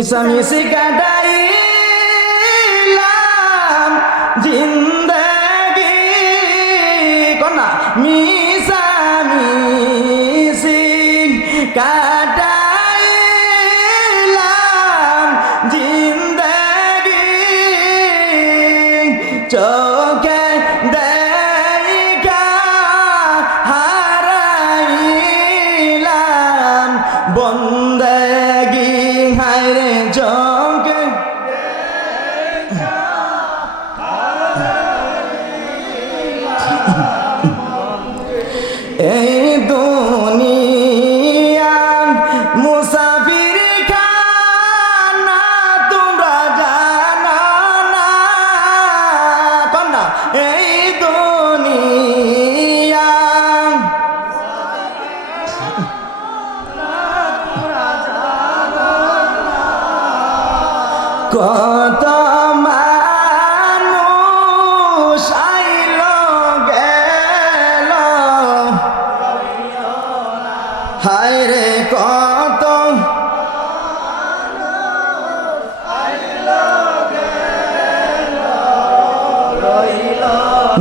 মিশামিশি কাটাইলাম জিন্দেগি কন্যা মিশামিশি কাটাইলাম জিন্দেগি চোখে দেখা হারাইলাম বন্দেগি হায়রে চোখে এই দুনিয়া মুসাফির খানা তোমরা জানো না কন্যা এই দুনিয়া কত মানুষ আইল গেল হায় রে কত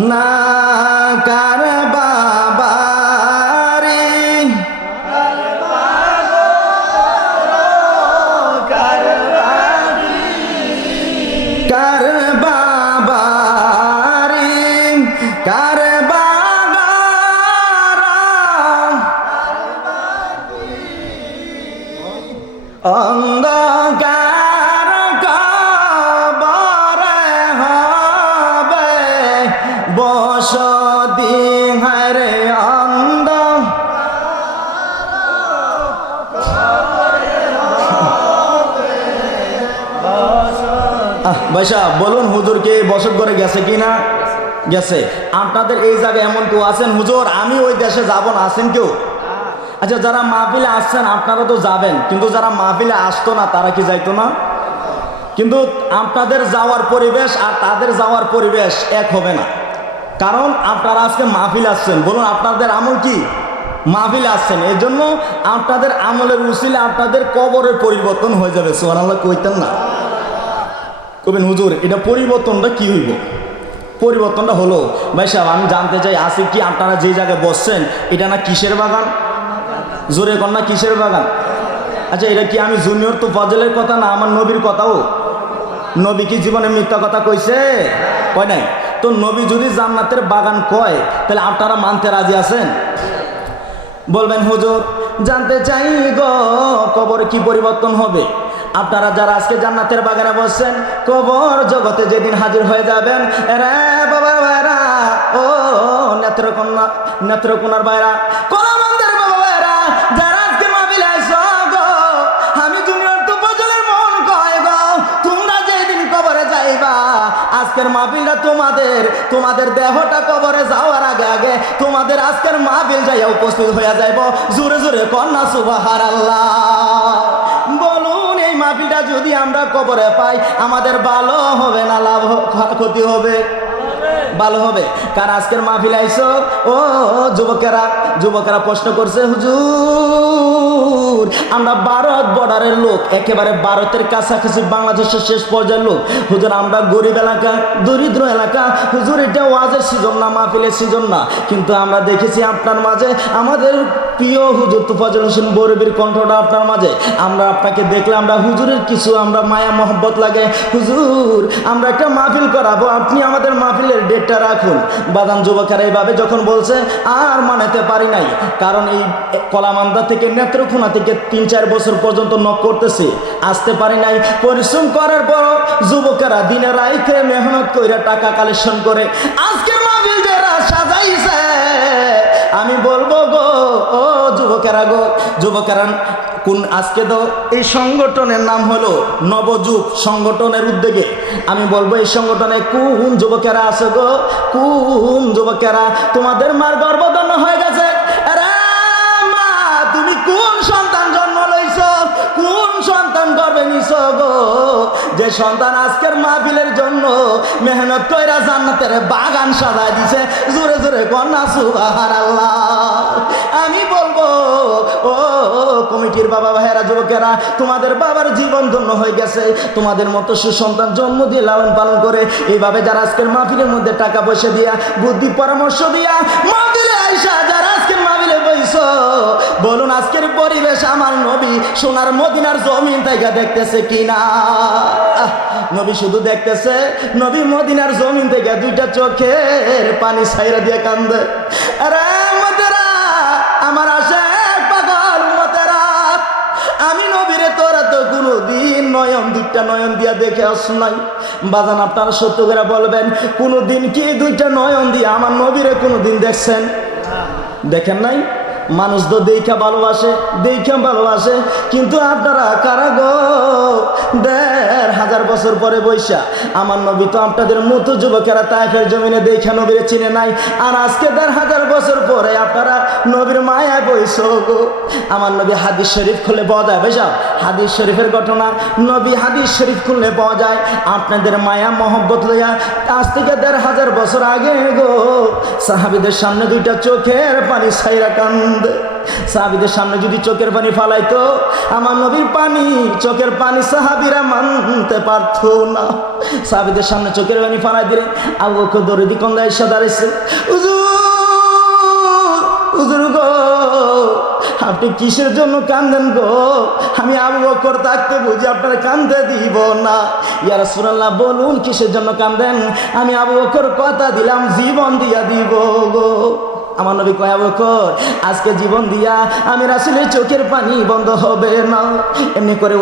না কার বাবারি কার বাবারি কার অন্ধকার কবরে হবে বসতি হায়রে অন্ধ ভাইসা বলুন হুজুরকে বসত করে গেছে কিনা গেছে আপনাদের এই জায়গায় এমন কেউ আছেন হুজুর আমি ওই দেশে যাব না আছেন কেউ আচ্ছা যারা মাহফিলে আসছেন আপনারা তো যাবেন কিন্তু যারা মাহফিলে আসতো না তারা কি যাইতো না কিন্তু আপনাদের যাওয়ার পরিবেশ আর তাদের যাওয়ার পরিবেশ এক হবে না কারণ আপনারা আজকে মাহফিলে আসছেন বলুন আপনাদের আমল কি মাহফিলে আসছেন এই জন্য আপনাদের আমলের উসিলে আপনাদের কবরের পরিবর্তন হয়ে যাবে সুবহানাল্লাহ কইতেন না কবেন হুজুর এটা পরিবর্তনটা কি হইব পরিবর্তনটা হলো ভাই সাহেব আমি জানতে চাই আসি কি আপনারা যে জায়গায় বসছেন এটা না কিসের বাগান জোরে কন্যা কিসের বাগান আচ্ছা এটা কি আমি জুনিয়র তো ফজলের কথা না আমার নবীর কথাও নবী কি জীবনে মিথ্যা কথা কইছে কয় নাই তো নবী যদি জান্নাতের বাগান কয় তাহলে আপনারা মানতে রাজি আছেন বলবেন হুজুর জানতে চাই গো কবরে কি পরিবর্তন হবে আপনারা যারা আজকে জান্নাতের বাগানে বসছেন কবর জগতে যেদিন হাজির হয়ে যাবেন রে বাবার ভাইরা ও নেত্রকোনার ভাইরা কোলামন্দের বাবা ভাইরা যারা আজকে মাহফিলে আইছো গো আমি জুনিয়র তো ফজলের মন কয় গো তোমরা যেদিন কবরে যাইবা আজকের মাহফিলটা তোমাদের দেহটা কবরে যাওয়ার আগে আগে তোমাদের আজকের মাহফিল যাইয়া উপস্থিত হয়ে যাইব জোরে জোরে কন্যা সুবহানাল্লাহ বলুন এই মাহফিলটা যদি আমরা কবরে পাই আমাদের ভালো হবে না লাভ ক্ষতি হবে ভালো হবে কার আজকের মাহফিল আইছো ও যুবকেরা প্রশ্ন করছে হুজুর আমরা ভারত বর্ডারের লোক একেবারে ভারতের কাছাকাছি বাংলাদেশের শেষ পর্যায়ের লোক হুজুর আমরা গরিব এলাকা দরিদ্র এলাকা হুজুর এটা ওয়াজের সিজন না মাহফিলের সিজন না কিন্তু আমরা দেখেছি আপনার মাঝে আমাদের প্রিয় হুজুর তোফাজ্জল হোসেন বরবির কণ্ঠটা আপনার মাঝে আমরা আপনাকে দেখলে আমরা হুজুরের কিছু আমরা মায়া মহব্বত লাগে হুজুর আমরা একটা মাহফিল করাবো আপনি আমাদের মাহফিলের ডেটটা রাখুন বাদান যুবকেরা এইভাবে যখন বলছে আর মানাতে পারি নাই কারণ এই কলামান্দা থেকে নেত্রকোনা থেকে ৩-৪ বছর পর্যন্ত নক করতেছে আসতে পারি নাই পরিশ্রম করার পর যুবকেরা দিনে রাইতে মেহনত করে টাকা কালেকশন করে আজকের মাহফিল যারা সাজাইছে আমি বলবো গো ও যুবকেরা কোন আজকে তো এই সংগঠনের নাম হলো নবযুগ সংগঠনের উদ্যোগে আমি বলবো এই সংগঠনে কোন যুবকেরা আছে গো কোন যুবকেরা তোমাদের মার গর্ভধারণ হয়ে গেছে আরে মা তুমি কোন সন্তান জন্ম লইছো কোন সন্তান গর্ভে নিছো গো যে সন্তান আজকের মাহফিলের জন্য মেহনত কইরা জান্নাতের বাগান সাজায় দিছে। জোরে জোরে কন্যা সুবহানাল্লাহ। আমি বলবো ও কমিটির বাবা ভাইয়েরা, যুবকেরা, তোমাদের বাবার জীবন ধন্য হয়ে গেছে। তোমাদের মতো সুসন্তান জন্ম দিয়ে লালন পালন করে এইভাবে যারা আজকের মাহফিলের মধ্যে টাকা পয়সা দিয়া, বুদ্ধি পরামর্শ দিয়া মাহফিলে আইসা যারা আজকের মাহফিলে বইছো, বলুন আজকের পরিবেশ আমার নবী সোনার মদিনার জমিন থেকে দেখতেছে কিনা? নবী শুধু দেখতেছে, নবী মদিনার জমিন থেকে দুইটা চোখের পানি ছাইরা দিয়ে কান্দে। আরে উম্মতেরা, আমার আশেক পাগল উম্মতেরা, আমি নবীরে তোরা তো কোনোদিন নয়ন দুইটা নয়ন দিয়া দেখে আস নাই। বাজান আপনারা সত্য করে বলবেন, কোনোদিন কি দুইটা নয়ন দিয়ে আমার নবীরে কোনোদিন দেখছেন? দেখেন নাই? মানুষ তো দেখা ভালোবাসে, কিন্তু আপনারা কারা গো ১৫০০ বছর পরে বৈশা আমার নবী তো আপনাদের মতো যুবকেরা তায়েফের জমিনে দেখা নবীরে চিনে নাই। আর আজকে ১৫০০ বছর পরে আপনারা নবীর মায়ায় বইছো গো। আমার নবী হাদিস শরীফ খুলে পাওয়া যায়, বেশাব হাদিস শরীফের ঘটনা, নবী হাদিস শরীফ খুললে পাওয়া যায়। আপনাদের মায়া মহব্বত লইয়া আজ থেকে ১৫০০ বছর আগে গো সাহাবীদের সামনে দুইটা চোখের পানি ছাইরা কান্দে। সাহাবীদের সামনে যদি চোখের পানি ফালাইতো, আমার নবীর পানি চোখের পানি সাহাবীরা মানতে পারতো না। সাহাবীদের সামনে চোখের পানি ফালাই দিলে আবু বকর দরদি কন্যা এসে দাঁড়াইছে, হুজুর গো আপনি কিসের জন্য কান্দেন গো? আমি আবু বকর থাকতে বুঝি আপনারা কান্দে দিব না। ইয়া রাসূলুল্লাহ বলুন কিসের জন্য কান্দেন? আমি আবু বকর কথা দিলাম জীবন দিয়া দিব গো। আমার নবী কয়, আবু বকর আজকে জীবন দিয়া আমি রাসূলের চোখের পানি বন্ধ হবে না। এমনি করে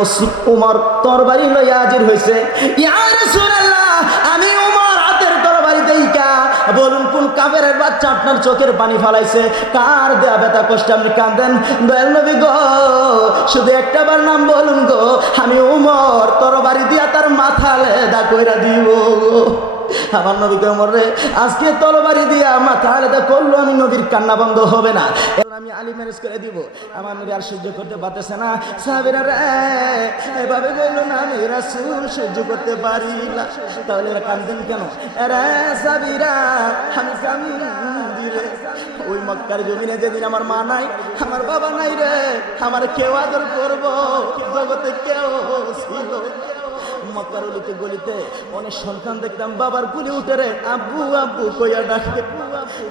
উমর তরবারি লইয়া হাজির হয়েছে। ইয়া রাসূলুল্লাহ, আমি উমর হাতের তরবারি দেইকা বলুন কোন কাফেরের বাচ্চা আপনার চোখের পানি ফালাইছে? কার দেয়া ব্যথা কষ্ট আপনি কাঁদেন? দয়াল নবী গো শুধু একটাবার নাম বলুন গো, আমি উমর তরবারি দিয়া তার মাথা লেদা কইরা দিব গো। আমার নবীকে ওমর রে আজকে তরবারি দিয়া মাথা আলাদা করলো, আমি নবীর কান্না বন্ধ হবে না, আমি আলী ম্যানেজ করে দিব। আমার নবী আর সহ্য করতে পারতেছে না। সাহাবীরা রে এভাবে বললো না, আমি রাসূল সহ্য করতে পারি না। তাহলে এরা কাঁদবেন কেন? রে সাহাবীরা আমি কান্দি রে, ওই মক্কার জমিনে যেদিন আমার মা নাই, আমার বাবা নাই রে, আমার কেউ আদর করবো জগতে কেউ ছিল। মক্কার অলিতে গলিতে অনেক সন্তান দেখতাম বাবার কুলি উঠে রে আব্বু আব্বু কইয়া ডাকে।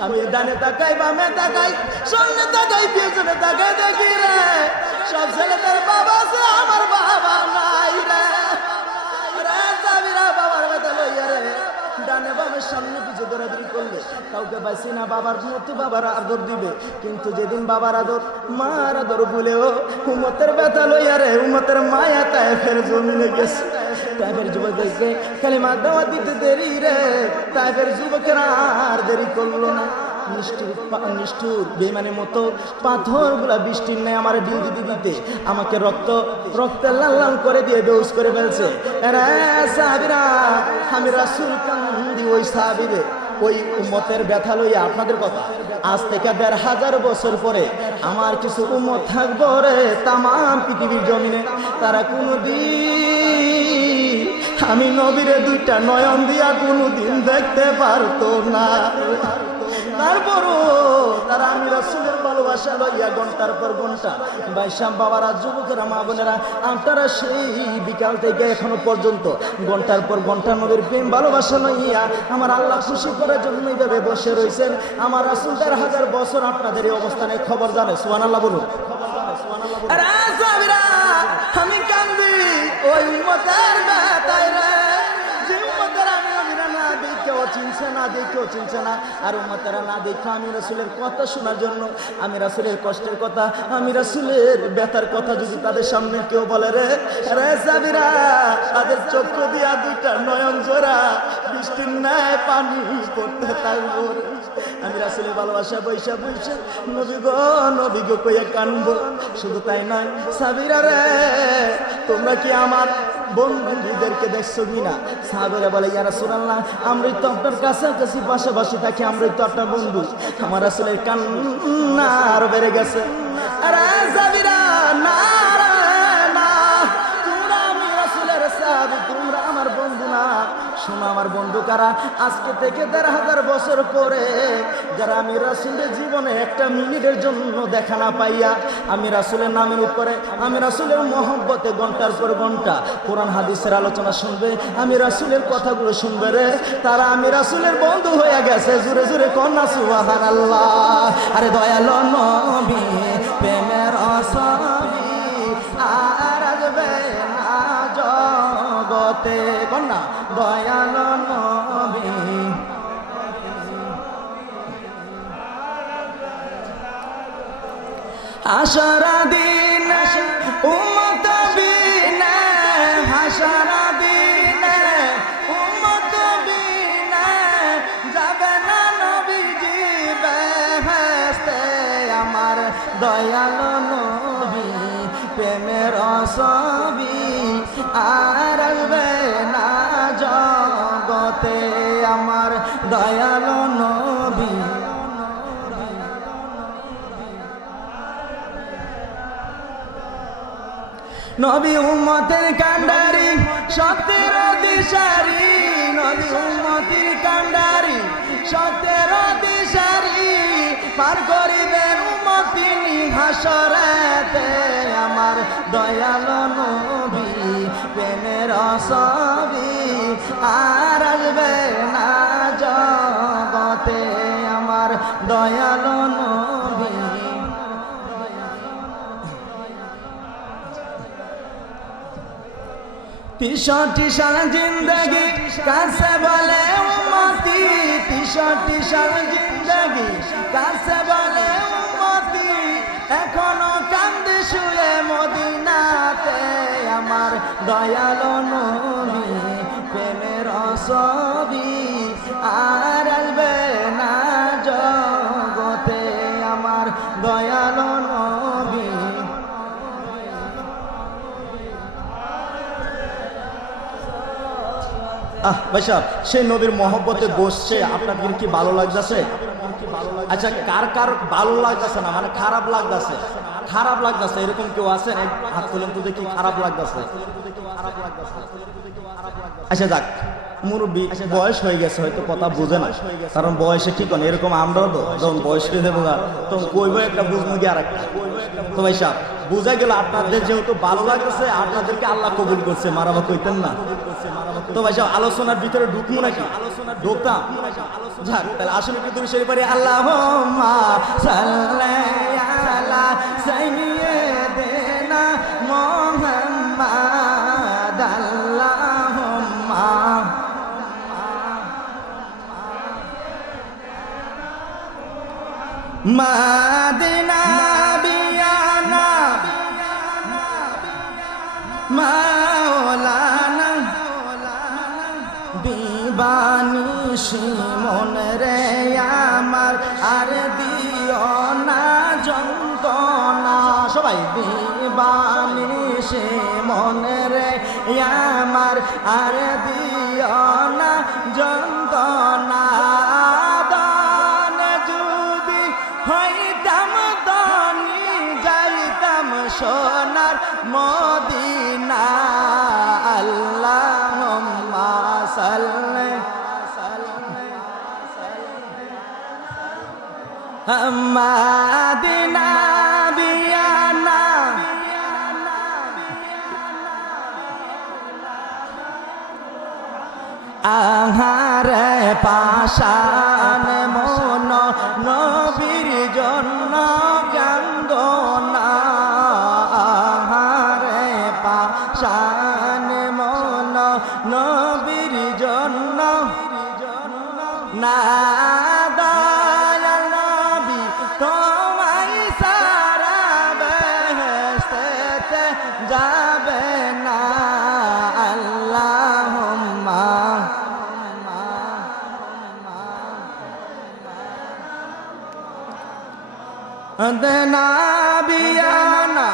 আমি ডানে তাকাই বামে তাকাই সামনে তাকাই পেছনে তাকাই দেখি রে সব ছেলেদের বাবা আছে, আমার বাবা নাই রে। বাবার ব্যথা লইয়া রে ডানে বামের সামনে পিছু দৌড়াদৌড়ি করলে কাউকে পাইছি না বাবার মতো বাবার আদর দিবে, কিন্তু যেদিন বাবার আদর মার আদর বলেও উম্মতের ব্যথা লইয়া রে উম্মতের মায়া তায়েফের জমিনে গেছে। তায়েফের যুবকদেরকে কালিমা দাওয়াত দিতে দেরি রে, তায়েফের যুবকেরা আর দেরি করলো না। নিষ্ঠুর বেঈমানের মতো পাথরগুলা বৃষ্টির নেই আমার ডিউ দিতে দিতে আমাকে রক্তে লাল লাল করে দিয়ে বেহুশ করে ফেলছে। সাহাবীরা আমি রাসূল কান্দি ওই সাহাবীরে ওই উম্মতের ব্যথা লইয়া। আপনাদের কথা আজ থেকে ১৫০০ বছর পরে আমার কিছু উম্মত থাকবো রে তামাম পৃথিবীর জমিনে, তারা কোনোদিন আমি নবীরে দুইটা নয়ন দিয়া কোনোদিন দেখতে পারতো না। তারপরও তারা আমি রাসূলের ভালোবাসা লইয়া ঘন্টার পর ঘন্টা বাইশাম বাবারা যুবকেরা মা বোনেরা আপনারা সেই বিকাল থেকে এখনো পর্যন্ত ঘন্টার পর ঘন্টা নবীর প্রেম ভালোবাসা লইয়া আমার আল্লাহ খুশি করার জন্য এইভাবে বসে রয়েছেন। আমার রাসূল ১৫০০ বছর আপনাদের এই অবস্থানে খবর জানে। সুবহানাল্লাহ বলুন। আমি কান্দি ওই উম্মতের ব্যথায় রে, যে উম্মতের আমি নবীরা না দেখেও চিনছে না আর উম্মতেরা না দেখে আমি রাসূলের কথা শোনার জন্য, আমি রাসূলের কষ্টের কথা, আমি রাসূলের ব্যথার কথা যদি তাদের সামনে কেউ বলে রে সাহাবীরা তাদের চক্ষু দিয়া দুইটা নয়ন জোড়া বৃষ্টির ন্যায় পানি পড়তে থাকবো। আমি রাসূলের ভালোবাসা বৈশা নবী গো কইয়া কানবো। শুধু তাই নয় সাহাবীরা রে তোমরা কি আমার বন্ধুদেরকে দেখছো কিনা? সাহাবীরা বলে ইয়া রাসূলুল্লাহ আমরাই তো আপনার কাছাকাছি পাশাপাশি থাকি, আমরাই তো আপনার বন্ধু। আমার রাসূলের কান্না আরো বেড়ে গেছে। আরে সাহাবীরা না তোমরা আমি রাসূলের সাহাবী, তোমরা শোনো আমার বন্ধু কারা, আজকে থেকে ১,৫০০ বছর পরে যারা আমি রাসূলের জীবনে একটা মিনিটের জন্য দেখা না পাইয়া আমি রাসূলের নামের উপরে, আমি রাসূলের মহব্বতে ঘন্টার পর ঘন্টা কোরআন হাদিসের আলোচনা শুনবে, আমি রাসূলের কথাগুলো শুনবে রে, তারা আমি রাসূলের বন্ধু হয়ে গেছে। জোরে জোরে কন্যা সুবহানাল্লাহ। আরে দয়ালো নবী প্রেমের ছবি আর আসবে না জগতে, কন্যা দয়ালো নবী। হাসরা দিন উম্মত বিনা, হাসরা দিন উম্মত বিনা যাবে না নবীজি বেহেশতে। আমার দয়ালো নবী প্রেমের ছবি আর আসবে না জগতে। আমার দয়ালো নবী নবী উম্মতের কান্ডারি সত্যের দিশারি, নবী উম্মতের কান্ডারি সত্যের দিশারি পার করিবেন উম্মত তিনি হাসরেতে। আমার দয়ালো নবী প্রেমের ছবি আর আসবে না জগতে। আমার দয়ালো নবী ৬৩ সাল জিন্দগি কাছে বলে উম্মতি, ৬৩ সাল জিন্দগি কাছে বলে উম্মতি, এখনো কান্দে শুয়ে মদিনাতে। আমার দয়ালো নবী প্রেমের ছবি আর আসবে না জগতে। আমার দয়ালো নবী ভাই সাহেব সেই নবীর মহব্বতে বসছে, আপনাদের কি ভালো লাগতেছে? আচ্ছা কার কার ভালো লাগতেছে না, মানে খারাপ লাগতেছে? খারাপ লাগতেছে এরকম কেউ আছেন? হাত তুলেন তো দেখি। খারাপ লাগতেছে? আচ্ছা যাক, মুরব্বী বয়স হয়ে গেছে, হয়তো কথা বুঝে না, কারণ বয়সে ঠিক না। এরকম আমরাও তো যখন বয়স হয়ে দেবো তখন কইবো একটা বুঝবো কি আর একটা। তো ভাই সাহেব বুঝা গেল আপনাদের যেহেতু ভালো লাগতেছে, আপনাদেরকে আল্লাহ কবুল করছে, মারাবা কইতেন না। তো ভাই সাহেব আলোচনার ভিতরে ঢুকবো নাকি? ঢুকতাম। যাক তাহলে আসুন একটু দূরে সরে পারি। আল্লাহুম্মা সাল্লি আলা সাইয়্যিদিনা মুহাম্মাদ। আল্লাহুম্মা মাদিনা বিয়ানা মাওলানা দিবানিশি মন রে আমার আর দিও না যন্ত্রণা। সবাই দিবানিশি মন রে আমার আর দিও না যন্ত্রণা। হইতাম ধনী যাইতাম সোনার মদিনা। আল্লাহুম্মা সাল্লি মাদিনা বিয়ানা আহারে পাশান মন নবীর জন্য কান্দনা। আহারে পাশান মন নবীর জন্য না দয়াল নবী তোমায় সারা বেহেশতে যাবে না। আল্লাহুম্মা দেনা বিয়ানা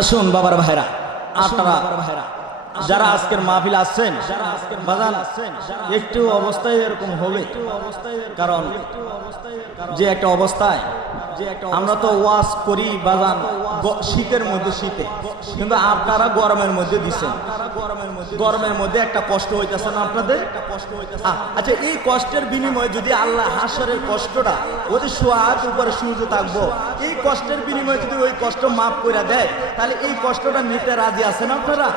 আসুন বাবার ভাইরা, আপনারা যারা আজকের মাহফিল আসছেন, বাজান একটু অবস্থায় এরকম হবে, কারণ যে একটা অবস্থায় আমরা তো ওয়াজ করি বাজান শীতের মধ্যে, শীতে, কিন্তু আপনারা গরমের মধ্যে দিচ্ছেন। গরমের মধ্যে একটা কষ্ট হইতেছে না আপনাদের? আচ্ছা, এই কষ্টের বিনিময়ে যদি আল্লাহ হাসরের কষ্টটা ওই যে সোয়াত উপরে সূর্য থাকবো, এই কষ্টের বিনিময়ে যদি ওই কষ্ট মাফ করে দেয়, তাহলে এই কষ্টটা নিতে রাজি আছেন আপনারা?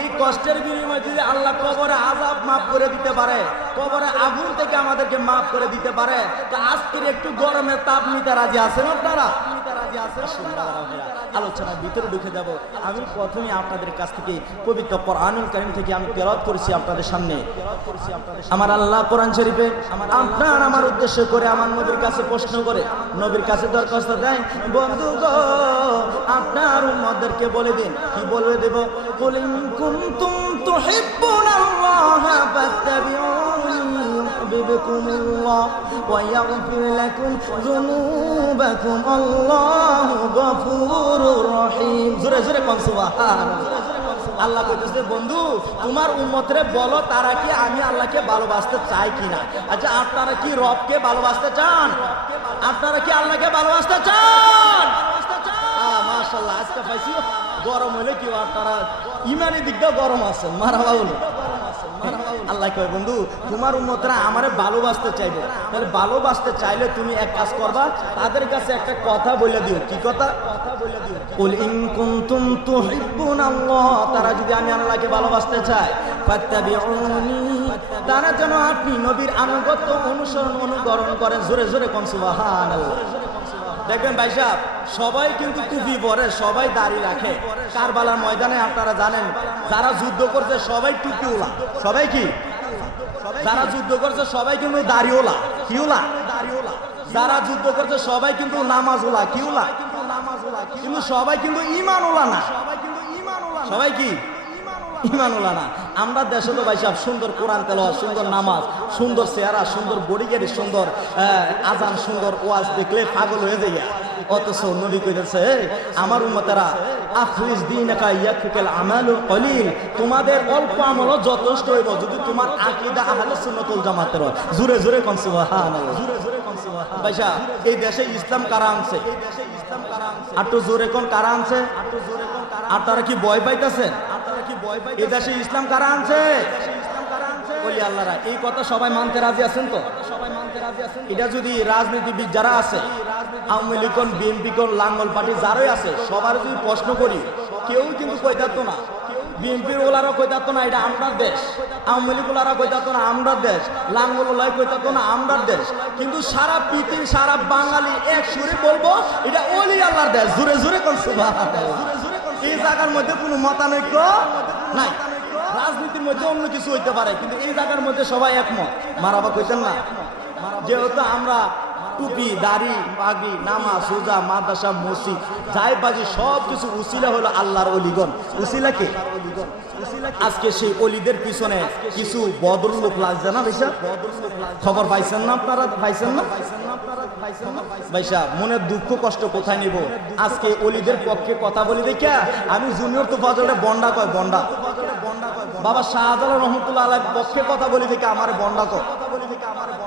এই কষ্টের বিনিময়ে যদি আল্লাহ কবরে আযাব মাফ করে দিতে পারে, কবরে আগুন থেকে আমাদেরকে মাফ করে দিতে পারে, তো আজকের একটু গরমের তাপ নিতে রাজি আছেন আপনারা? আলোচনার ভিতরে ঢুকে যাব। আমি প্রথমে আপনাদের কাছ থেকে পবিত্র কোরআনুল কারীম থেকে আমি তেলাওয়াত করেছি আপনাদের সামনে। আমার আল্লাহ কোরআন শরীফে আপনার আমার উদ্দেশ্য করে আমার নবীর কাছে প্রশ্ন করে, নবীর কাছে দরখাস্ত দেয়, বন্ধু গো আপনার উম্মতদেরকে বলে দিন। কি বলে দেব? কুল ইন কুনতুম তুহিব্বুনাল্লাহ ফাত্তাবিউনি ইউহিব্বুকুমুল্লাহ ওয়া ইয়াগফির লাকুম যুনুবাকুম আল্লাহু গফুরুর রহিম। জোরে জোরে কোন সুবহানাল্লাহ। আল্লাহ কইতেছে, বন্ধু তোমার উম্মতরে বলো তারা কি আমি আল্লাহকে ভালোবাসতে চাই কিনা। আচ্ছা, আপনারা কি রবকে ভালোবাসতে চান? আপনারা কি আল্লাহকে ভালোবাসতে চান? মাশাআল্লাহ, আজকে পাইছি গরম হলে কি আপনারা ইমানি দিকটা গরম আছেন। মারহাবা বলুন। আল্লাহ কয়, বন্ধু তোমার উম্মতরা আমারে ভালোবাসতে চাইবে, তাহলে ভালোবাসতে চাইলে তুমি এক কাজ করবা, তাদের কাছে একটা কথা বলে দিও। কি কথা? বলে দিও, কুল ইন কুনতুম তুহিব্বুনাল্লাহ, তারা যদি আমি আল্লাহকে ভালোবাসতে চায়, ফাত্তাবিউনি, তারা যেন আপনি নবীর আনুগত্য অনুসরণ অনুকরণ করেন। জোরে জোরে কোন সুবহানাল্লাহ। দেখবেন ভাই সাহেব, সবাই কিন্তু টুপি পরে, সবাই দাড়ি রাখে। কারবালার ময়দানে আপনারা জানেন যারা যুদ্ধ করছে সবাই টুপিওয়ালা। সবাই কি? যারা যুদ্ধ করছে সবাই কিন্তু দাড়িওয়ালা। কিওলা? দাড়িওয়ালা। যারা যুদ্ধ করছে সবাই কিন্তু নামাজওয়ালা। কিওলা? কিন্তু সবাই কিন্তু ঈমানওয়ালা না। সবাই কি? ঈমানওয়ালা না। আমরা দেশে তো ভাই সাহেব সুন্দর কোরআন তেলাওয়াত, সুন্দর নামাজ, সুন্দর চেহারা, সুন্দর বডিগাড়ি, সুন্দর আজান, সুন্দর ওয়াজ দেখলে পাগল হয়ে যায়। অথচ নবী কইতেছে, আমার উম্মতেরা আখরিজ দীনাকা ইয়াকুল আমালু কলিল, তোমাদের অল্প আমল যথেষ্ট হইব যদি তোমার আকীদা আহলুস সুন্নাত ওয়াল জামাতের হয়। জোরে জোরে কোন সুবহানাল্লাহ। জোরে জোরে কোন সুবহানাল্লাহ। ভাই সাহেব, এই দেশে ইসলাম কারা আনছে? এই দেশে ইসলাম কারা আনছে? আটো জোরে কোন কারা আনছে? আটো জোরে কোন কারা? আপনারা কি ভয় পাইতেছেন? আপনারা কি ভয় পাইতেছেন? এই দেশে ইসলাম কারা আনছে? বলি আল্লাহরা, এই কথা সবাই মানতে রাজি আছেন তো? সবাই মানতে রাজি আছেন? এটা যদি রাজনীতিবিদ যারা আছে, আওয়ামী লীগ কোন, বিএনপি কোন, লাঙ্গল পার্টি যারাই আছে, সবার যদি প্রশ্ন করি, কেউ কিন্তু কইতাতো না। বিএনপির ওলারা কইতাতো না এটা আমরার দেশ, আওয়ামী লীগ ওলারা কইতাতো না আমরার দেশ, লাঙ্গল ওলাই কইতাতো না আমরার দেশ। কিন্তু সারা পৃথিবী, সারা বাঙালি এক সুরে বলবো এটা ওলি আল্লাহর দেশ। জোরে জোরে কোন সুবহানাল্লাহ। এই জায়গার মধ্যে কোনো মতানৈক্য নাই। রাজনীতির মধ্যে অন্য কিছু হইতে পারে, কিন্তু এই জায়গার মধ্যে সবাই একমত। মারাবা কইতেন না? যেহেতু আমরা টুপি, দাড়ি, পাগড়ি, নামাজ, রোজা, মাদ্রাসা, মসজিদ, যাই বাজি সব কিছু উসিলা হলো আল্লাহর ওলিগণ। উসিলা কে? আজকে সেই অলিদের পিছনে কিছু বদরলোক লাগছে না ভাইসা? খবর পাইছেন না আপনারা? পাইছেন না ভাইসা? মনের দুঃখ কষ্ট কোথায় নিব? আজকে অলিদের পক্ষে কথা বলি দেখিয়া আমি জুনিয়র তো ফজলে বন্ডা কয়, বন্ডা। বাবা শাহজালাল রহমতুল্লাহ আলাইহির পক্ষে কথা বলি দেখে আমারে বন্ডা কয়।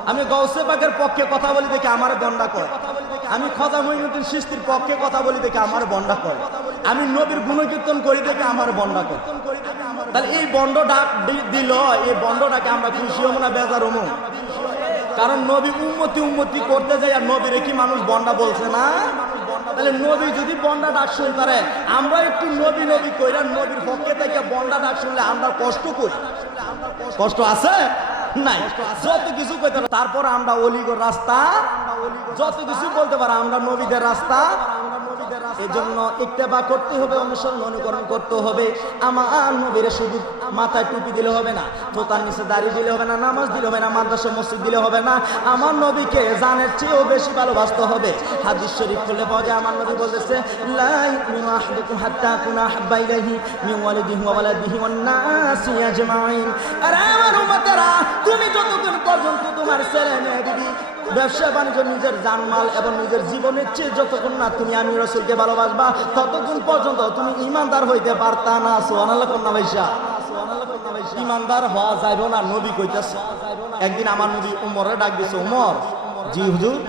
আমি গৌসে পাকের পক্ষে কথা বলি দেখে আমারে বন্ডা কয়। আমি খাজা মঈনুদ্দিন চিশতির পক্ষে কথা বলি দেখে আমারে বন্ডা কয়। আমি নবীর গুণকীর্তন করি দেখে আমারে বন্ডা কয়। তাহলে এই বন্ড ডাক দিল, এই বন্ডটাকে আমরা খুশি হবো না বেজার হবো? কারণ নবী উম্মতি উম্মতি করতে যায়, আর নবীরে কি মানুষ বন্ডা বলছে না? তাহলে নবী যদি বন্ডা ডাক শুনতে পারে, আমরা একটু নবী নবী কইরা নবীর পক্ষে থেকে বন্ডা ডাক শুনলে আমরা কষ্ট করি। কষ্ট আছে নাই? যত কিছু কইতে পারে, তারপর আমরা অলিগর রাস্তা, যত কিছু বলতে পারে আমরা নবীদের রাস্তা। এই জন্য ইত্তেবা করতে হবে, অনুসরণ অনুকরণ করতে হবে। আমার নবীর শুধু মাথায় টুপি দিলে হবে না, তোতার নিচে দাঁড়িয়ে দিলে হবে না, নামাজ দিলে হবে না, মাদ্রাসা মসজিদ দিলে হবে না। আমার নবীকে জানের চেয়েও বেশি ভালোবাসতে হবে। হাদিস শরীফ খুলে পাওয়া যায়, আমার নবী বলেছে, লা ইউমিনু আহাদুকুম হাত্তা আকুনা আহাব্বা ইলাইহি মিন ওয়ালিদিহি ওয়া ওয়ালাদিহি ওয়ান নাসি আজমাইন। আরে আমার উম্মতেরা, তুমি যতক্ষণ পর্যন্ত তোমার ছেলে মেয়ে, বিবি, ব্যবসা বাণিজ্য, নিজের জানমাল এবং নিজের জীবনের চেয়ে যতক্ষণ না তুমি আমি রাসূলকে ভালোবাসবা, ততক্ষণ পর্যন্ত তুমি ঈমানদার হইতে পারতা না। সুবহানাল্লাহ কন্যা ভাইসা, ঈমানদার হওয়া যাইব না। নবী কইতাছে, একদিন আমার নবী উমরে ডাক দিছে, উমর, জি হুজুর,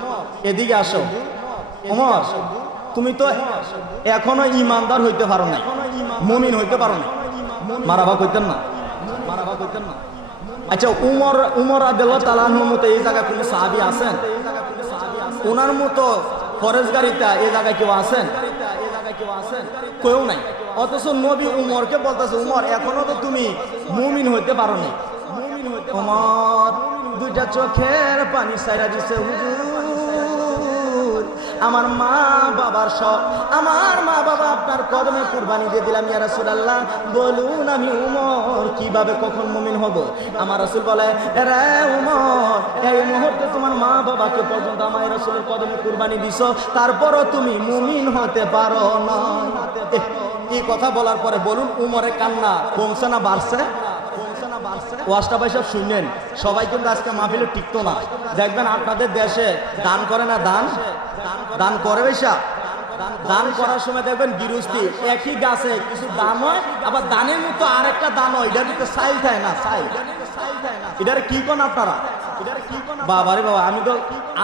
এদিকে আসো। ওমর তুমি তো এখনো ইমানদার হইতে পারো না, মুমিন হইতে পারো না, মারাবা কইতেন না, মারাবা কইতেন না। আচ্ছা উমর রাদিয়াল্লাহু তাআলা আনহুর মতো এই জায়গায় কোনো সাহাবী আছেন? ওনার মতো ফরেজগারিতা এই জায়গায় কেউ আছেন? কেউ নাই। অথচ নবী উমরকে বলতেছে, উমর এখনো তো তুমি মুমিন হইতে পারো না। উমর দুইটা চোখের পানি ছাইরা দিছে, হুজুর আমার মা বাবার সব, আমার মা বাবা আপনার কদমে কুরবানি দিয়ে দিলাম ইয়া রাসূলুল্লাহ, বলুন আমি উমর কিভাবে কখন মুমিন হব? আমার রাসূল বলে, রে উমর এই মুহূর্তে তোমার মা বাবাকে পর্যন্ত আমার রাসূলের কদমে কুরবানি দিছো, তারপরও তুমি মুমিন হতে পারো না। এই কথা বলার পরে বলুন উমরের কান্না কমছে না বাড়ছে? ওয়াজটা ভাই সব শুনলেন, সবাই কিন্তু আজকে মাহফিলে টিকতো না। দেখবেন আপনাদের দেশে দান করে না, দান করে ভাইসা, দান করার সময় দেখবেন গৃহস্থী একই গাছে কিছু দান হয়, আবার দানের মতো আরেকটা দান হয়, এটার ভিতরে সাইল থাকে না, সাইল। এটার কি কোন আপনারা? বাবারে বাবা, আমি তো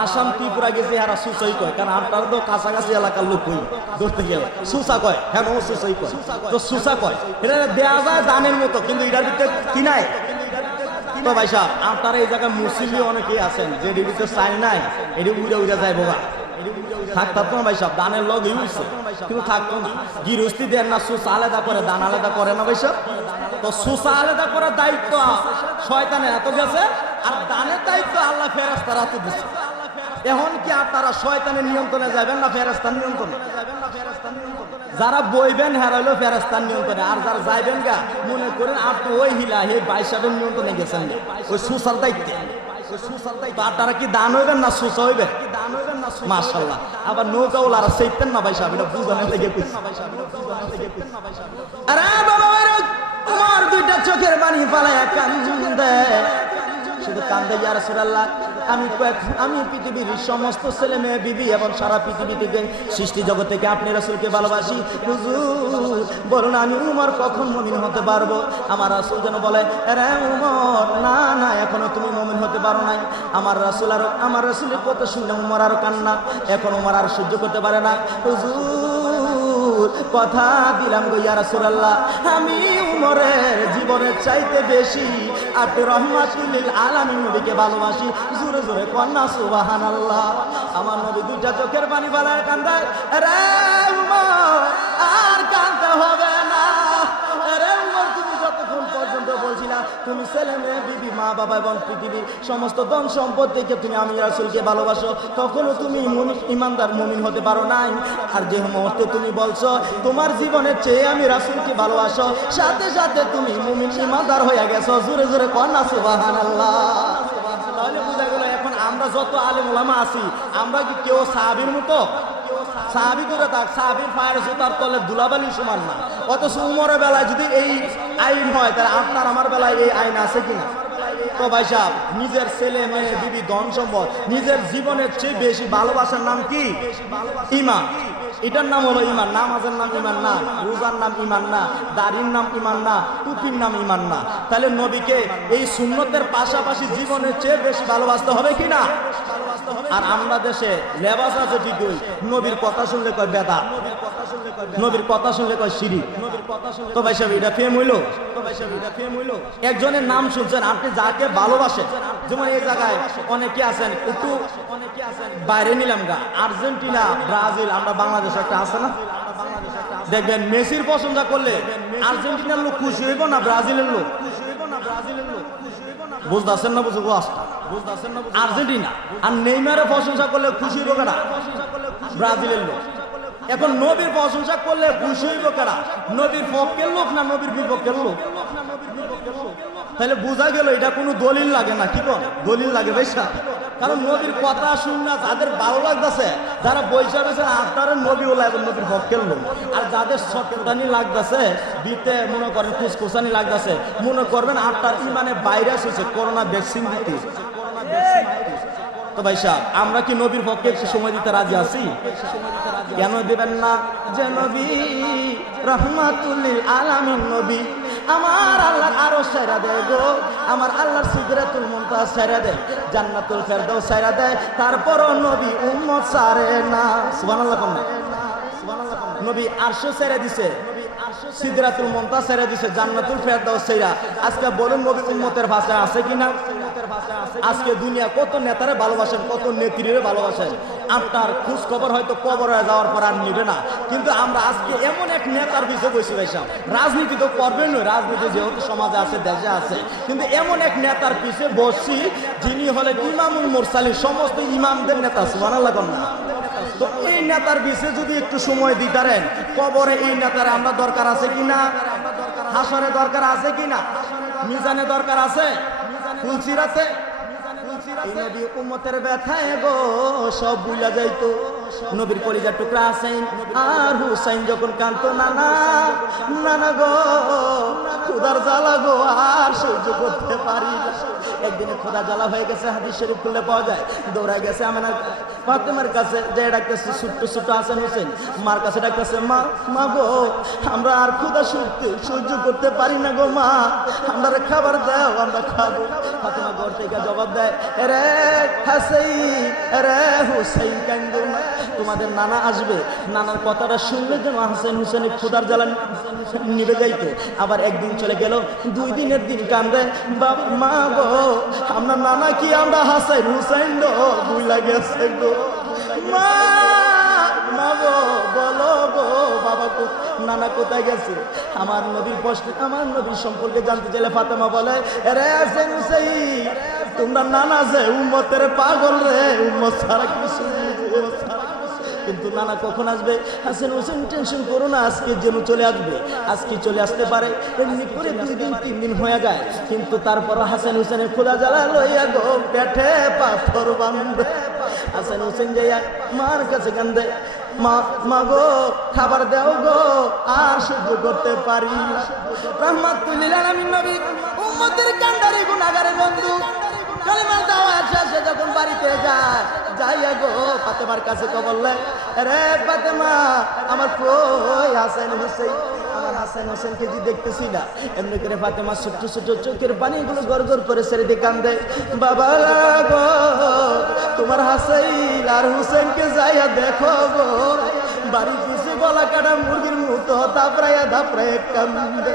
আসাম ত্রিপুরা গেছি, হারা সুসাই কয়, কারণ আপনারা তো কাছাকাছি এলাকার লোক হই, ধরতে গেলে সুসা কয়, হ্যাঁ ও সুসাই কয়, তো সুসা কয়, এটা দেওয়া যায় দানের মতো, কিন্তু এটার ভিতরে কি নাই? তো ভাই সাহেব আপনারা এই জায়গায় মুসলিম অনেকেই আছেন যে এটির ভিতরে সাইল নাই, এটি উড়ে উড়ে যায় বোবা, থাকতো না ভাই সাহেব, দানের লগ হইছে কিন্তু থাকতো না। গৃহস্থী দেন না, সুসা আলাদা করে দান আলাদা করে না ভাই সাহেব। তো সুসা আলাদা করার দায়িত্ব শয়তানের এত গেছে, আর দানের দায়িত্ব আল্লাহ ফেরেশতার হাতে দিচ্ছে। এখন কি আপনারা শয়তানের নিয়ন্ত্রণে যাবেন না ফেরেশতার নিয়ন্ত্রণে? যারা বইবেন হারাইলো ফেরেশতার নিয়ন্ত্রণে, আর যারা যাইবেন গা মনে করেন আপনি ওই হিলা হে বাইশাবের নিয়ন্ত্রণে গেছেন, ওই সুসার দায়িত্বে। তারা কি দান হইবেন না সুসা হইবেন? মাশাআল্লাহ। আবার নৌকা ওলারা সেইতেন না ভাই সাহেব, এটা বুঝানোর লেগে আরে বাবা তোমার দুইটা চোখের পানি পালায় কান্দে, শুধু কান্দে ইয়া রাসূলুল্লাহ, আমি পৃথিবীর সমস্ত ছেলে মেয়ে বিবি এবং সারা পৃথিবী থেকে সৃষ্টি জগৎ থেকে আপনি রাসূলকে ভালোবাসি, হুজুর বলুন আমি উমর কখন মুমিন হতে পারবো? আমার রাসূল যেন বলে, আরে উমর না না এখনো তুমি মুমিন হতে পারো নাই। আমার রাসূলের কথা শুনে উমর আর কান্না, এখন উমর আর সহ্য করতে পারে না, হুজুর কথা দিলাম গো ইয়া রাসূলুল্লাহ, আমি উমরের জীবনের চাইতে বেশি আপনি রহমাতুল লিল আলামিন নবীকে ভালোবাসি। জোরে জোরে কন্যা সুবহানাল্লাহ। আমার নবী দুইটা চোখের পানি বালায় কান্দায়, রে উমর আর কাঁদতে হবে না। রে উমর তুমি যতক্ষণ পর্যন্ত বলছিলা তুমি ছেলে মেয়ে বিবি মা বাবা এবং পৃথিবীর সমস্ত ধন সম্পদ থেকে তুমি আমি রাসূলকে ভালোবাসো, তখনও তুমি ইমানদার মুমিন হতে পারো নাই। আর যে মুহূর্তে তুমি বলছো তোমার জীবনের চেয়ে আমি রাসূলকে ভালোবাসো, সাথে সাথে তুমি মুমিন ইমানদার হয়ে গেছো। জোরে জোরে কন্যা সুবহানাল্লাহ। তাহলে বোঝা গেল এখন আমরা যত আলেম ওলামা আছি, আমরা কি কেউ সাহাবীর মতো? সাহাবী করে থাক, সাহাবীর পায়ের জুতার তলে ধুলাবালি সমান না। অথচ উমরের বেলায় যদি এই আইন হয়, তাহলে আপনার আমার বেলায় এই আইন আছে কিনা? তো ভাই সাহেব নিজের ছেলে মেয়ে বিবি ধন সম্পদ নিজের জীবনের চেয়ে বেশি ভালোবাসার নাম কি? ঈমান। এটার নাম হলো ঈমান। নামাজের নাম ঈমান না, রোজার নাম ঈমান না, দাড়ির নাম ঈমান না, টুপির নাম ঈমান না। তাহলে নবীকে এই সুন্নতের পাশাপাশি জীবনের চেয়ে বেশি ভালোবাসতে হবে কিনা? আর আমরা দেশে লেবাস আছে ঠিকই, নবীর কথা শুনলে কয় বেদাত, নবীর কথা শুনলে কয় শিরিক। তো ভাই সাহেব এটা ফেম হইলো? একজনের নাম শুনছেন আপনি যাকে ভালোবাসেন, যেমন এই জায়গায় অনেকে আছেন, একটু বাইরে নিলাম গা, আর্জেন্টিনা ব্রাজিল, আমরা বাংলাদেশে একটা আছে না, দেখবেন মেসির প্রশংসা করলে আর্জেন্টিনার লোক খুশি হইব না ব্রাজিলের লোক? বুঝতেছেন না? বুঝবো আর্জেন্টিনা। আর নেইমারের প্রশংসা করলে খুশি হইব কারা? ব্রাজিলের লোক। এখন নবীর প্রশংসা করলে খুশি হইব কারা? নবীর পক্ষের লোক না নবীর বিপক্ষের লোক? তাহলে বোঝা গেল এটা কোনো দলিল লাগে না। কি বল দলিল লাগে ভাইসা? কারণ নবীর কথা শুননা যাদের ভালো লাগতেছে, যারা বৈশা রয়েছে আপনার নবী ওলা এবং নবীর পক্ষের লোক, আর যাদের সটকানি লাগতেছে দিতে মনে করেন খুশখুশানি লাগতেছে, মনে করবেন আপনার ইমানে ভাইরাস হয়েছে, করোনা ভ্যাকসিন দিতে। তো ভাই সাহেব আমরা কি নবীর পক্ষে একটু সময় দিতে রাজি আছি? কেন দিবেন না? যে নবী রহমাতুল লিল আলামিন নবী, আমার আল্লাহ আরো সাইরা দেয় গো, আমার আল্লাহর সিদরাতুল মুনতাহা সাইরা দেয়, জান্নাতুল ফেরদাউস সাইরা দেয়, তারপরও নবী উম্মত সারে না। সুবহানাল্লাহ কোন নবী আরশও সাইরা দিছে, সিদরাতুল মুনতাহা সাইরা দিছে, জান্নাতুল ফেরদাউস সাইরা। আজকে বলুন নবী উম্মতের ভাষায় আছে কিনা? আজকে দুনিয়া কত নেতারে ভালোবাসেন, কত নেত্রীরে ভালোবাসেন, আপনার খোঁজ খবর হয়তো কবরে যাওয়ার পর আর নিবে না। কিন্তু আমরা আজকে এমন এক নেতার পিছিয়ে বসে রয়েছিলাম, রাজনীতি তো করবেন নয়, রাজনীতি যেহেতু সমাজে আছে, দেশে আছে, কিন্তু এমন এক নেতার পিছিয়ে বসছি যিনি হলেন ইমামুল মুরসালিন, সমস্ত ইমামদের নেতা। সুবহানাল্লাহ না? তো এই নেতার পিছিয়ে যদি একটু সময় দিতারেন, কবরে এই নেতার আমরা দরকার আছে কিনা? হাসরে দরকার আছে কিনা? মিজানে দরকার আছে? ফুলসিরাতে নবী উম্মতের ব্যথায় গো সব ভুলা যাইতো। নবীর কলিজার টুকরা হাসাইন আর হুসাইন যখন কাঁদতো, নানা নানা গো খোদার জ্বালা গো আর সহ্য করতে পারি না। একদিনে খোদা জ্বালা হয়ে গেছে, হাদিস শরীফ খুললে পাওয়া যায়। দৌড়ায় গেছে আমেনা ফাতেমার কাছে, যে ডাকতেছে ছোট্ট ছোট্ট হাসান হুসেন, মার কাছে ডাকতেছে, মা মা গো আমরা আর খোদা সহ্য করতে পারি না গো মা, আমরা খাবার দাও আমরা খাবো। ফাতেমা ঘর থেকে জবাব দেয়, রে হাসাইন রে হুসাইন কান্দো না, তোমাদের নানা আসবে, নানার কথাটা শুনলে যেন হাসান হুসেনের খোদার জ্বালা নিভে যাইতো। আবার একদিন চলে গেল, 2 দিনের দিন কান্দে, বাবা মা গো আমরা নানা কি আমরা হাসান হুসাইন গো ভুলা গেছে গো, মা মা গো বলো গো বাবা গো নানা কোথায় গেছে? আমার নবীর প্রশ্ন, আমার নবীর সম্পর্কে জানতে চাইলে ফাতেমা বলে, রে হাসান হুসাইন তোমরা নানা যে উম্মতের পাগল রে, উম্মত ছাড়া কিছু কিন্তু নানা কখন আসবে? হাসান হোসেন টেনশন করো না, আজকে যেন চলে আসবে, আজকে চলে আসতে পারে। এমনি করে 2 দিন 3 দিন হয়ে যায়, কিন্তু তারপর হাসান হোসেনের খোদা জ্বালা লইয়া গো পেটে পাথর বাঁধে। হাসান হোসেন যাইয়া মার কাছে কান্দে, মা মা গো খাবার দাও গো আর সহ্য করতে পারি না। রাহমাতুল লিল আলামিন নবী উম্মতের কান্ডারি গুনাহগারের বন্ধু কালিমার দাওয়াত শেষে যখন বাড়িতে যায়, যাইয়া গো ফাতেমার কাছে বললে, রে ফাতেমা আমার কই হাসান হোসেন? আমার হাসান হোসেনকে যে দেখতেছি না। এমনি করে ফাতেমা ছোট্ট ছোট চোখের পানিগুলো গড় গড় করে ছেড়ে দিয়ে কান্দে, বাবা গো তোমার হাসাইন আর হোসেনকে যাইয়া দেখো গো, বাড়ি পিছে গলা কাটা মুরগির মতো দাপড়াইয়া দাপড়াইয়া কান্দে।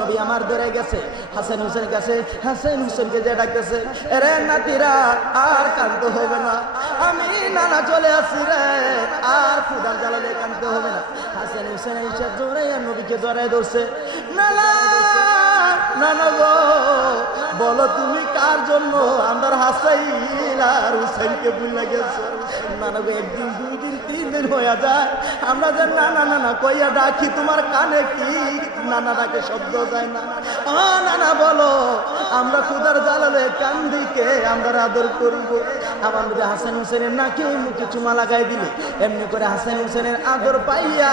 নবী আমার ধরে গেছে হাসান হোসেনের কাছে, হাসান হোসেনকে যে ডাকতেছে, রে নাতিরা আর কান্দতে হবে না, আমি নানা চলে আসছি রে, আর খুদার জ্বালালে কান্দতে হবে না। হাসান হোসেন এসে জোরাইয়া নবীকে জড়াই ধরছে, নানা নানা গো বলো তুমি কার জন্য আমার হাসাইন আর হুসাইনকে ভুলে গেছো? নানা গো 1 দিন 2 দিন 3 দিন হয়ে যায়, আমরা যে নানা নানা কইয়া ডাকি তোমার কানে কি নানা ডাকে শব্দ যায় না। ও নানা বলো আমরা খুদার জ্বালালে কান্দিকে আমরা আদর করব। আমার নবী হাসান হোসেনের নাকে মুখে চুমা লাগাই দিলে, এমনি করে হাসান হোসেনের আদর পাইয়া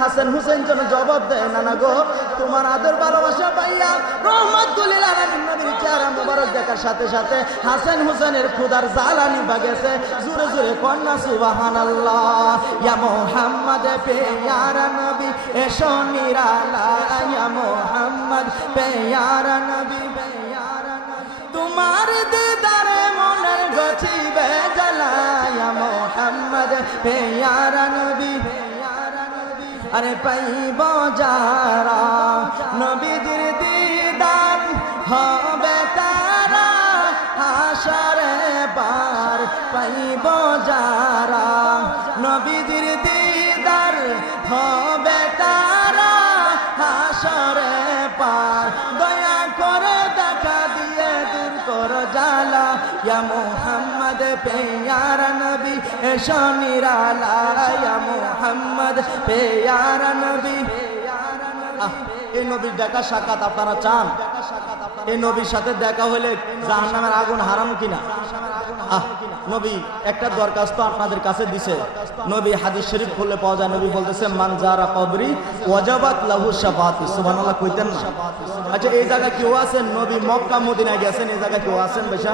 হাসান হোসেন যেন জবাব দেয়, নানা গো তোমার আদর ভালোবাসা পাইয়া রহমাতুল লিল আলামিন নবীর চেহারা মোবারক দেখার সাথে সাথে হাসান হোসেনের খুদার জ্বালানি ভাগেছে। জোরে জোরে কন্যা সুবহানাল্লাহ। ইয়া মুহাম্মদ পেয়ারা নবী এসো নিরালা, ইয়া মুহাম্মদ পেয়ারা নবী তোমার দিদারে মনের গছিবে জ্বালা, ইয়া মুহাম্মদ পেয়ারা নবী আরে পাইব যারা নবীজির দিদার হবে তারা, হাসরে পার পাইব যারা নবীজির দিদার হবে তারা, হাসরে পার দয়া করে দেখা দিয়ে দূর কর জ্বালা, ইয়া মুহাম্মদ পেয়ারা নবী এসো নিরালা, ইয়া মুহাম্মদ পেয়ারা নবী। এই নবীর দেখা সাক্ষাৎ আপনারা চান? এই নবীর সাথে দেখা হলে জাহান্নামের আগুন হারাম কিনা? নবী একটা দরখাস্ত আপনাদের কাছে দিছে, নবী হাদিস শরীফ খুললে পাওয়া যায়, নবী বলতেছে মান যারা কবরি ওয়াজাবাত লাহু শাফাআতি। সুবহানাল্লাহ কইতেন না? আচ্ছা এই জায়গায় কেউ আছেন? নবী মক্কা মদিনায় গেছেন, এই জায়গায় কেউ আছেন? ভাইসা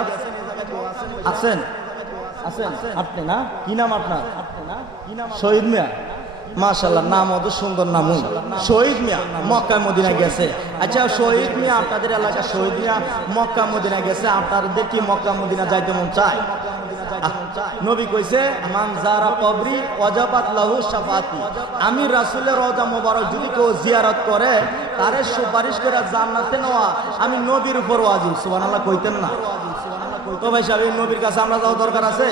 আছেন? আছেন আপনি না? কি নাম আপনার? শহীদ মিয়া মাশাআল্লাহ, নাম অত সুন্দর নাম শহীদ মিয়া, মক্কা মদিনা গেছে। আচ্ছা শহীদ মিয়া, আপনাদের এলাকা শহীদ মিয়া মক্কা মদিনা গেছে, আপনাদের কি মক্কা মদিনা যাইতে মন চায়? নবী কইছে মান যারা কবরি ওয়াজাবাত লাহু শাফাতি, আমি রাসূলের রওজা মোবারক যদি কেউ জিয়ারত করে তারে সুপারিশ করে জান্নাতে নেওয়া আমি নবীর উপর ওয়াজিব। সুবহানাল্লাহ কইতেন না? তো ভাই সাহেব, এই নবীর কাছে আমরা যাওয়া দরকার আছে?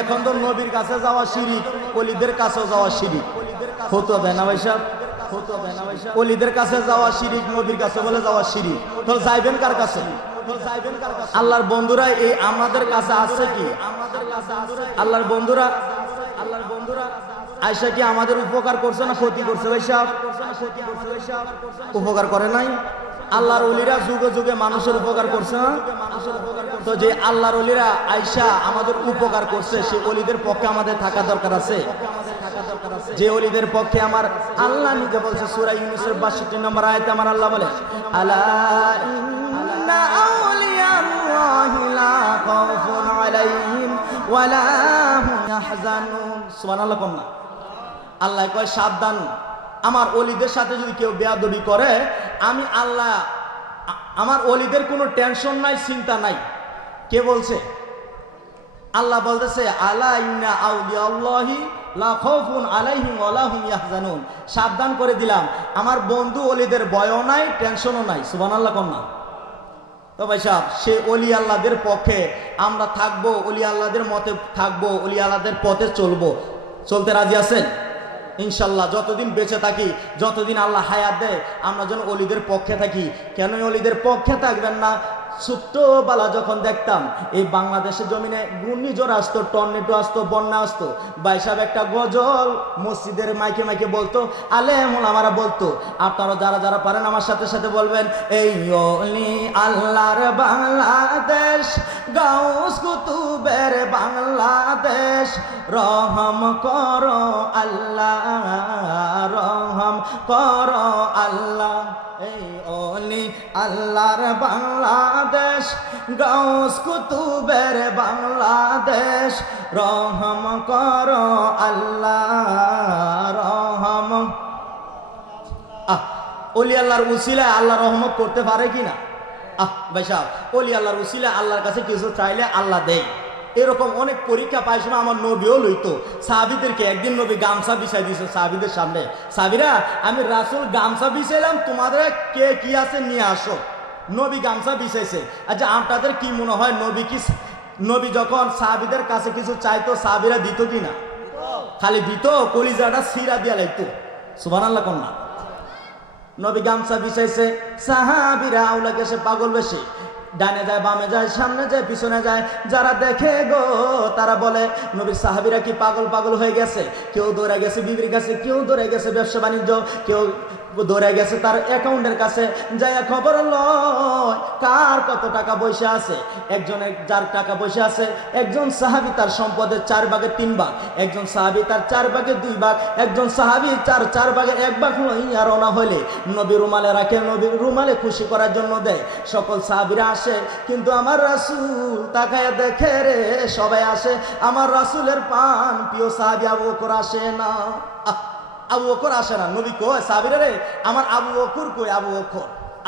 এখন তো নবীর কাছে যাওয়া শিরিক, ওলিদের কাছেও যাওয়া শিরিক হতে হবে না ভাই সাহেব? ওলিদের কাছে যাওয়া শিরিক, নবীর কাছে বলে যাওয়া শিরিক। তো যাইবেন কার কাছে? আল্লাহর বন্ধুরা এই আমাদের কাছে আছে কি? আল্লাহর বন্ধুরা আয়সা কি আমাদের উপকার করছে না ক্ষতি করছে ভাই সাহেব? উপকার করে নাই? আল্লাহর ওলিরা যুগে যুগে মানুষের উপকার করছে না? তো যে আল্লাহর ওলিরা আয়সা আমাদের উপকার করছে, সেই ওলিদের পক্ষে আমাদের থাকা দরকার আছে। যে ওলিদের পক্ষে আমার আল্লাহ নিজে বলছে সূরা ইউনূসের 62 নম্বর আয়াতে আমার আল্লাহ বলে আলা ইন্না আউলিয়াল্লাহি লা খাউফুন আলাইহিম ওয়া লা হুম ইয়াহজানুন। সুবহানাল্লাহ কন্যা। আল্লাহ কয় সাবধান, আমার ওলিদের সাথে যদি কেউ বেয়াদবি করে আমি আল্লাহ, আমার ওলিদের কোনো টেনশন নাই, চিন্তা নাই। কে বলছে? আল্লাহ বলতেছে আলা ইন্না আউলিয়াল্লাহি লা খাউফুন আলাইহিম ওয়া লা হুম ইয়াহজানুন। সাবধান করে দিলাম, আমার বন্ধু ওলিদের ভয়ও নাই, টেনশনও নাই। সুবহানাল্লাহ কন্যা। তো ভাই সাহেব, সে ওলি আল্লাহদের পক্ষে আমরা থাকবো, ওলি আল্লাহদের মতে থাকবো, ওলি আল্লাহদের পথে চলবো। চলতে রাজি আছেন? ইনশাল্লাহ যতদিন বেঁচে থাকি, যতদিন আল্লাহ হায়াত দেয়, আমরা যেন ওলিদের পক্ষে থাকি। কেন ওলিদের পক্ষে থাকবেন না? ছোট্টবেলা যখন দেখতাম এই বাংলাদেশের জমিনে ঘূর্ণিঝড় আসতো, টর্নেডো আসতো, বন্যা আসতো, ভাই সাহেব একটা গজল মসজিদের মাইকে মাইকে বলতো, আলেম ওলামারা বলতো। আপনারা যারা যারা পারেন আমার সাথে সাথে বলবেন, এই ওলি আল্লাহর বাংলাদেশ, গাউস কুতুবের বাংলাদেশ, রহম করো আল্লাহ, রহম করো আল্লাহ। এই ওলি আল্লাহর বাংলাদেশ, গাউস কুতুবের বাংলাদেশ, রহম করো আল্লাহ, রহম। ওলি আল্লাহর উসিলায় আল্লাহ রহমত করতে পারে কিনা? ভাই সাহেব, ওলি আল্লাহর উসিলায় আল্লাহর কাছে কিছু চাইলে আল্লাহ দেয়। এরকম অনেক পরীক্ষা পাইছিল আমার নবীও লইতো সাহাবীদেরকে। একদিন নবী গামছা বিছাই দিয়েছে সাহাবীদের সামনে, সাহাবীরা আমি রাসূল গামছা বিছাইলাম, তোমাদের কে কি আছে নিয়ে আসো। নবী গামছা বিছাইছে। আচ্ছা আপনাদের কি মনে হয় নবী যখন সাহাবীদের কাছে কিছু চাইতো সাহাবীরা দিত কিনা? খালি দিত, কলিজাটা সিরা দিয়া লাগতো। সুবহানাল্লাহ কন্যা। নবী গামছা বিছাইছে, সাহাবীরা আউলাকে সে পাগল বেশি, ডানে যায়, বামে যায়, সামনে যায়, পিছনে যায়। যারা দেখে গো তারা বলে নবীর সাহাবীরা কি পাগল পাগল হয়ে গেছে? কেউ দৌড়ে গেছে বিবির কাছে, কেউ দৌড়ে গেছে ব্যবসা বাণিজ্য, কেউ দৌড়ে গেছে তার অ্যাকাউন্টের কাছে, যায় খবর লয় কার কত টাকা পয়সা আছে। একজনের যার টাকা পয়সা আছে, একজন সাহাবী তার সম্পদের 4 ভাগের 3 ভাগ, একজন সাহাবী তার 4 ভাগের 2 ভাগ, একজন সাহাবী 4 ভাগের 1 ভাগ লইয়া রওনা হলে নবী রুমালে রাখে, নবীর রুমালে খুশি করার জন্য দেয়। সকল সাহাবীরা আসে, কিন্তু আমার রাসূল তাকায় দেখে রে সবাই আসে, আমার রাসূলের পান প্রিয় সাহাবী আবু বকর আসে না। আবু বকর আসে না। নবী কয় সাহাবীরা রে আমার আবু বকর কই?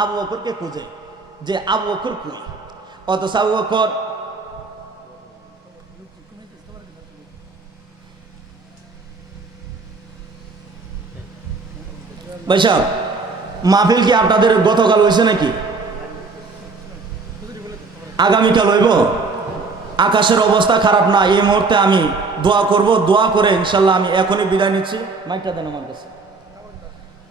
আবু বকরকে খুঁজে যে আবু বকর কই। অথচ আবু বকর ভাই সাহেব, মাহফিল কি আপনাদের গতকাল হয়েছে নাকি? আগামীকাল হইব? আকাশের অবস্থা খারাপ না, এই মুহূর্তে আমি দোয়া করব, দোয়া করে ইনশাল্লাহ আমি এখনই বিদায় নিচ্ছি। মাইকটা দেন আমার কাছে।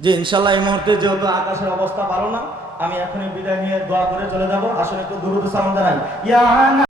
যে ইনশাল্লাহ এই মুহূর্তে যেহেতু আকাশের অবস্থা ভালো না, আমি এখনই বিদায় নিয়ে দোয়া করে চলে যাব। আসলে একটু দুরূদ সালাম জানাই।